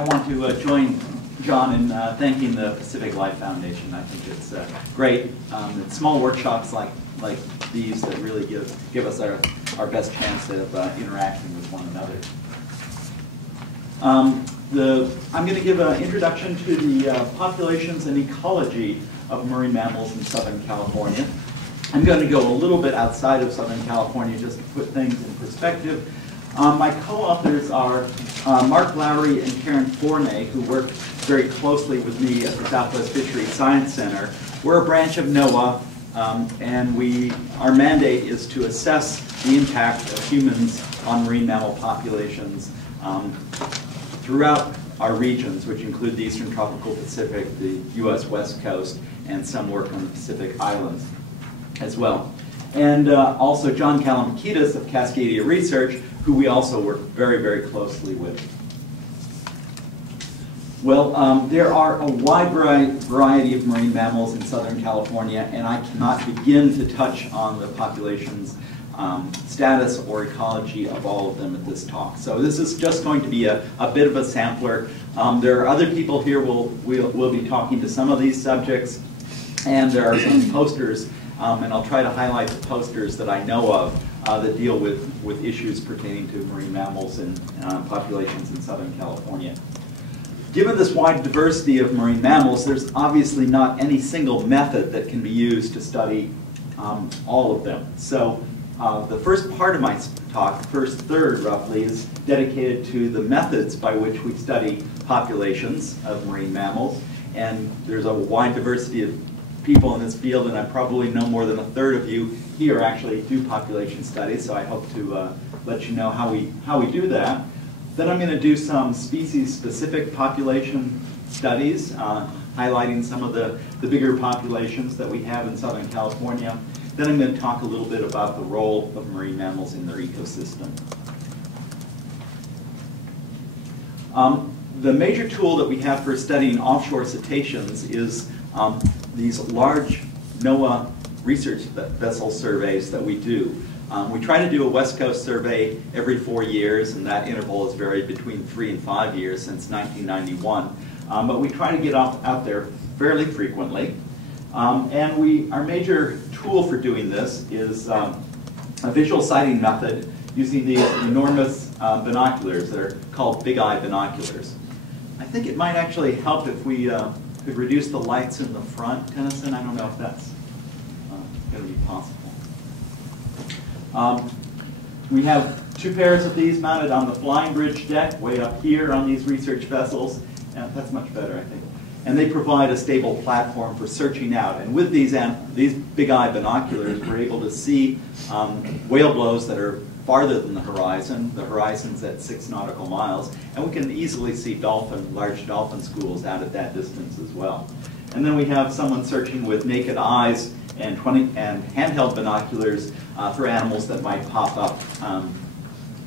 I want to join John in thanking the Pacific Life Foundation. I think it's great. It's small workshops like these that really give us our best chance of interacting with one another. I'm going to give an introduction to the populations and ecology of marine mammals in Southern California. I'm going to go a little bit outside of Southern California just to put things in perspective. My co-authors are Mark Lowry and Karen Forney, who work very closely with me at the Southwest Fisheries Science Center. We're a branch of NOAA, and our mandate is to assess the impact of humans on marine mammal populations throughout our regions, which include the Eastern Tropical Pacific, the U.S. West Coast, and some work on the Pacific Islands as well. And also John Kalamakitis of Cascadia Research, who we also work very, very closely with. Well, there are a wide variety of marine mammals in Southern California, and I cannot begin to touch on the population's status or ecology of all of them at this talk. So this is just going to be a bit of a sampler. There are other people here who will be talking to some of these subjects, and there are some posters, and I'll try to highlight the posters that I know of that deal with issues pertaining to marine mammals and populations in Southern California. Given this wide diversity of marine mammals, there's obviously not any single method that can be used to study all of them. So the first part of my talk, the first third roughly, is dedicated to the methods by which we study populations of marine mammals. And there's a wide diversity of people in this field, and I probably know more than a third of you here actually do population studies, so I hope to let you know how we do that. Then I'm going to do some species-specific population studies, highlighting some of the bigger populations that we have in Southern California. Then I'm going to talk a little bit about the role of marine mammals in their ecosystem. The major tool that we have for studying offshore cetaceans is these large NOAA research vessel surveys that we do. We try to do a West Coast survey every 4 years, and that interval has varied between 3 and 5 years since 1991. But we try to get out there fairly frequently. And our major tool for doing this is a visual sighting method using these enormous binoculars that are called big eye binoculars. I think it might actually help if we could reduce the lights in the front, Tennyson. I don't know if that's going to be possible. We have 2 pairs of these mounted on the flying bridge deck way up here on these research vessels. And that's much better, I think. And they provide a stable platform for searching out. And with these big eye binoculars, we're able to see whale blows that are farther than the horizon. The horizon's at 6 nautical miles. And we can easily see large dolphin schools out at that distance as well. And then we have someone searching with naked eyes and handheld binoculars for animals that might pop up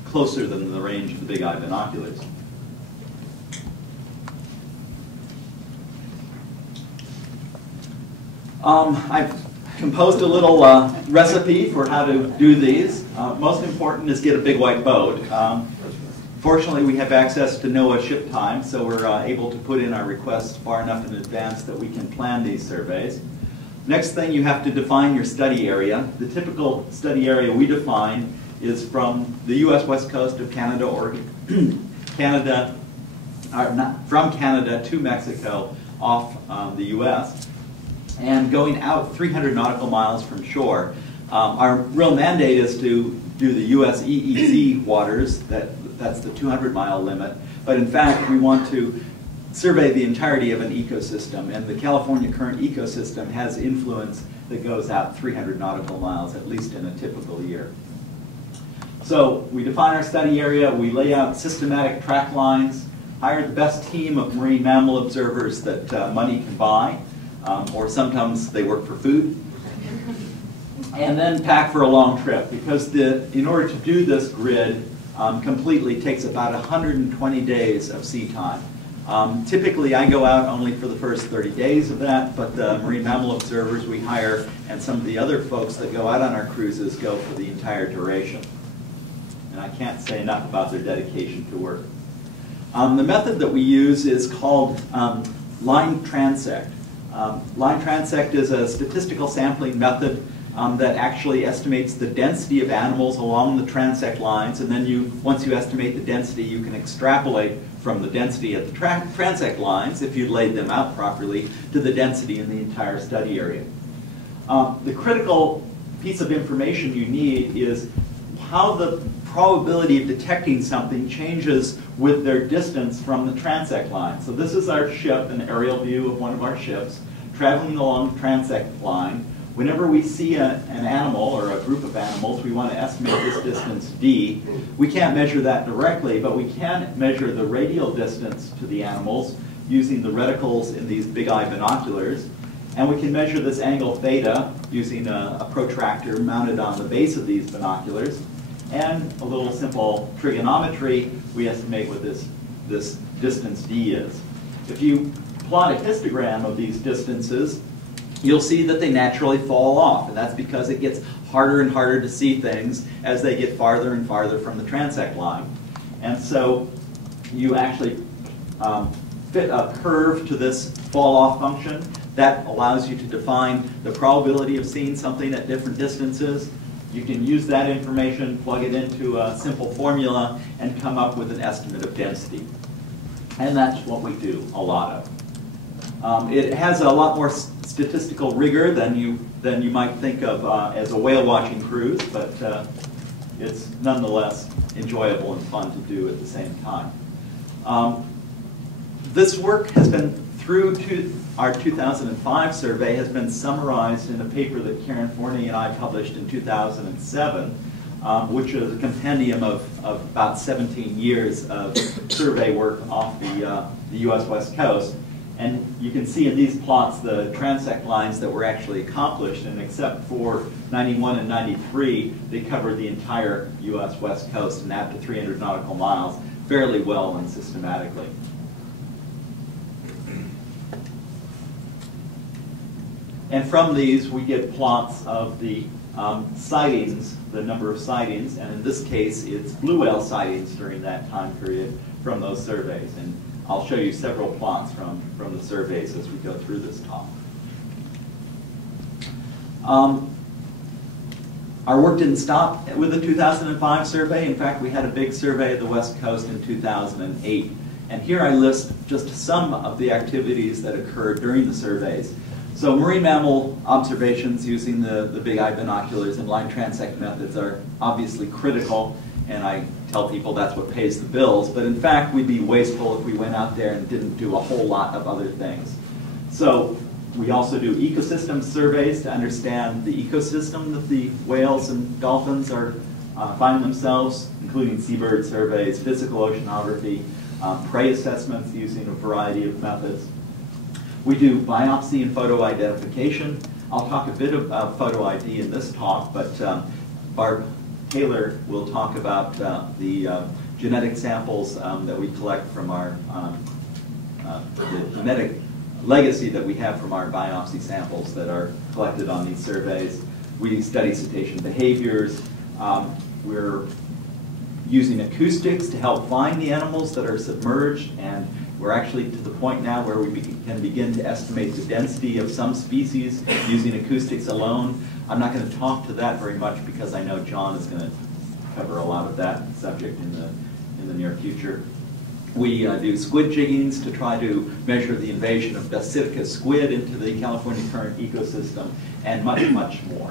closer than the range of the big eye binoculars. I've composed a little recipe for how to do these. Most important is get a big white boat. Fortunately, we have access to NOAA ship time, so we're able to put in our requests far enough in advance that we can plan these surveys. Next thing, you have to define your study area. The typical study area we define is from the U.S. West Coast of Canada, or from Canada to Mexico off the U.S., and going out 300 nautical miles from shore. Our real mandate is to do the U.S. EEZ waters, that's the 200-mile limit, but in fact we want to survey the entirety of an ecosystem, and the California current ecosystem has influence that goes out 300 nautical miles, at least in a typical year. So we define our study area, we lay out systematic track lines, hire the best team of marine mammal observers that money can buy, or sometimes they work for food, and then pack for a long trip, because in order to do this grid completely takes about 120 days of sea time. Typically, I go out only for the first 30 days of that, but the marine mammal observers we hire and some of the other folks that go out on our cruises go for the entire duration. And I can't say enough about their dedication to work. The method that we use is called line transect. Line transect is a statistical sampling method that actually estimates the density of animals along the transect lines, and then once you estimate the density, you can extrapolate from the density at the transect lines, if you laid them out properly, to the density in the entire study area. The critical piece of information you need is how the probability of detecting something changes with their distance from the transect line. So this is our ship, an aerial view of one of our ships, traveling along the transect line. Whenever we see an animal or a group of animals, we want to estimate this distance d. We can't measure that directly, but we can measure the radial distance to the animals using the reticles in these big eye binoculars. And we can measure this angle theta using a protractor mounted on the base of these binoculars. And a little simple trigonometry, we estimate what this distance d is. If you plot a histogram of these distances, you'll see that they naturally fall off, and that's because it gets harder and harder to see things as they get farther and farther from the transect line. And so you actually fit a curve to this fall-off function that allows you to define the probability of seeing something at different distances. You can use that information, plug it into a simple formula, and come up with an estimate of density. And that's what we do a lot of. It has a lot more statistical rigor than you might think of as a whale watching cruise, but it's nonetheless enjoyable and fun to do at the same time. This work has been, through to our 2005 survey, has been summarized in a paper that Karen Forney and I published in 2007, which is a compendium of about 17 years of survey work off the US West Coast. And you can see in these plots the transect lines that were actually accomplished, and except for 91 and 93, they covered the entire US West Coast and out to 300 nautical miles fairly well and systematically. And from these, we get plots of the sightings, the number of sightings, and in this case, it's blue whale sightings during that time period from those surveys. And I'll show you several plots from the surveys as we go through this talk. Our work didn't stop with the 2005 survey. In fact, we had a big survey of the West Coast in 2008. And here I list just some of the activities that occurred during the surveys. So marine mammal observations using the big eye binoculars and line transect methods are obviously critical, and I tell people that's what pays the bills, but in fact we'd be wasteful if we went out there and didn't do a whole lot of other things. So we also do ecosystem surveys to understand the ecosystem that the whales and dolphins are find themselves, including seabird surveys, physical oceanography, prey assessments using a variety of methods. We do biopsy and photo identification. I'll talk a bit about photo ID in this talk, but Barb Taylor will talk about the genetic samples that we collect from our, the genetic legacy that we have from our biopsy samples that are collected on these surveys. We study cetacean behaviors. We're using acoustics to help find the animals that are submerged, and we're actually to the point now where we can begin to estimate the density of some species using acoustics alone. I'm not going to talk to that very much because I know John is going to cover a lot of that subject in the near future. We do squid jiggings to try to measure the invasion of Basilica squid into the California current ecosystem, and much, much more.